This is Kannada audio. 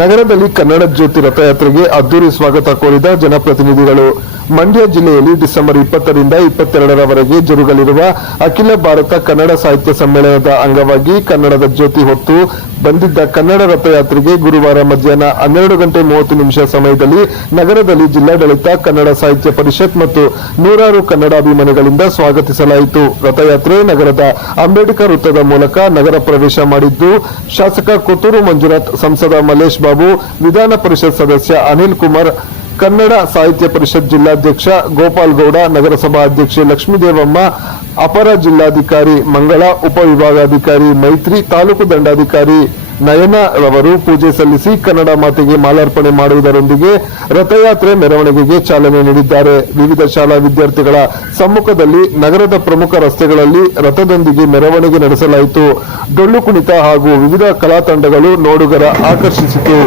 ನಗರದಲ್ಲಿ ಕನ್ನಡ ಜ್ಯೋತಿ ರಥಯಾತ್ರೆಗೆ ಅದ್ದೂರಿ ಸ್ವಾಗತ ಕೋರಿದ ಜನಪ್ರತಿನಿಧಿಗಳು. ಮಂಡ್ಯ ಜಿಲ್ಲೆಯಲ್ಲಿ ಡಿಸೆಂಬರ್ 20ರಿಂದ 22ರವರೆಗೆ ಜರುಗಲಿರುವ ಅಖಿಲ ಭಾರತ ಕನ್ನಡ ಸಾಹಿತ್ಯ ಸಮ್ಮೇಳನದ ಅಂಗವಾಗಿ ಕನ್ನಡದ ಜ್ಯೋತಿ ಹೊತ್ತು ಬಂದಿದ್ದ ಕನ್ನಡ ರಥಯಾತ್ರೆಗೆ ಗುರುವಾರ ಮಧ್ಯಾಹ್ನ 12:30 ಸಮಯದಲ್ಲಿ ನಗರದಲ್ಲಿ ಜಿಲ್ಲಾಡಳಿತ, ಕನ್ನಡ ಸಾಹಿತ್ಯ ಪರಿಷತ್ ಮತ್ತು ನೂರಾರು ಕನ್ನಡಾಭಿಮಾನಿಗಳಿಂದ ಸ್ವಾಗತಿಸಲಾಯಿತು. ರಥಯಾತ್ರೆ ನಗರದ ಅಂಬೇಡ್ಕರ್ ವೃತ್ತದ ಮೂಲಕ ನಗರ ಪ್ರವೇಶ ಮಾಡಿದ್ದು, ಶಾಸಕ ಕೊತ್ತೂರು ಮಂಜುನಾಥ್, ಸಂಸದ ಮಲ್ಲೇಶ್ ಬಾಬು, ವಿಧಾನ ಪರಿಷತ್ ಸದಸ್ಯ ಅನಿಲ್ ಕುಮಾರ್, ಕನ್ನಡ ಸಾಹಿತ್ಯ ಪರಿಷತ್ ಜಿಲ್ಲಾಧ್ಯಕ್ಷ ಗೋಪಾಲ್ ಗೌಡ, ನಗರಸಭಾ ಅಧ್ಯಕ್ಷೆ ಲಕ್ಷ್ಮೀದೇವಮ್ಮ, ಅಪರ ಜಿಲ್ಲಾಧಿಕಾರಿ ಮಂಗಳ, ಉಪವಿಭಾಗಾಧಿಕಾರಿ ಮೈತ್ರಿ, ತಾಲೂಕು ದಂಡಾಧಿಕಾರಿ ನಯನ ರವರು ಪೂಜೆ ಸಲ್ಲಿಸಿ ಕನ್ನಡ ಮಾತೆಗೆ ಮಾಲಾರ್ಪಣೆ ಮಾಡುವುದರೊಂದಿಗೆ ರಥಯಾತ್ರೆ ಮೆರವಣಿಗೆಗೆ ಚಾಲನೆ ನೀಡಿದ್ದಾರೆ. ವಿವಿಧ ಶಾಲಾ ವಿದ್ಯಾರ್ಥಿಗಳ ಸಮ್ಮುಖದಲ್ಲಿ ನಗರದ ಪ್ರಮುಖ ರಸ್ತೆಗಳಲ್ಲಿ ರಥದೊಂದಿಗೆ ಮೆರವಣಿಗೆ ನಡೆಸಲಾಯಿತು. ಡೊಳ್ಳು ಕುಣಿತ ಹಾಗೂ ವಿವಿಧ ಕಲಾ ತಂಡಗಳು ನೋಡುಗರ ಆಕರ್ಷಿಸಿತು.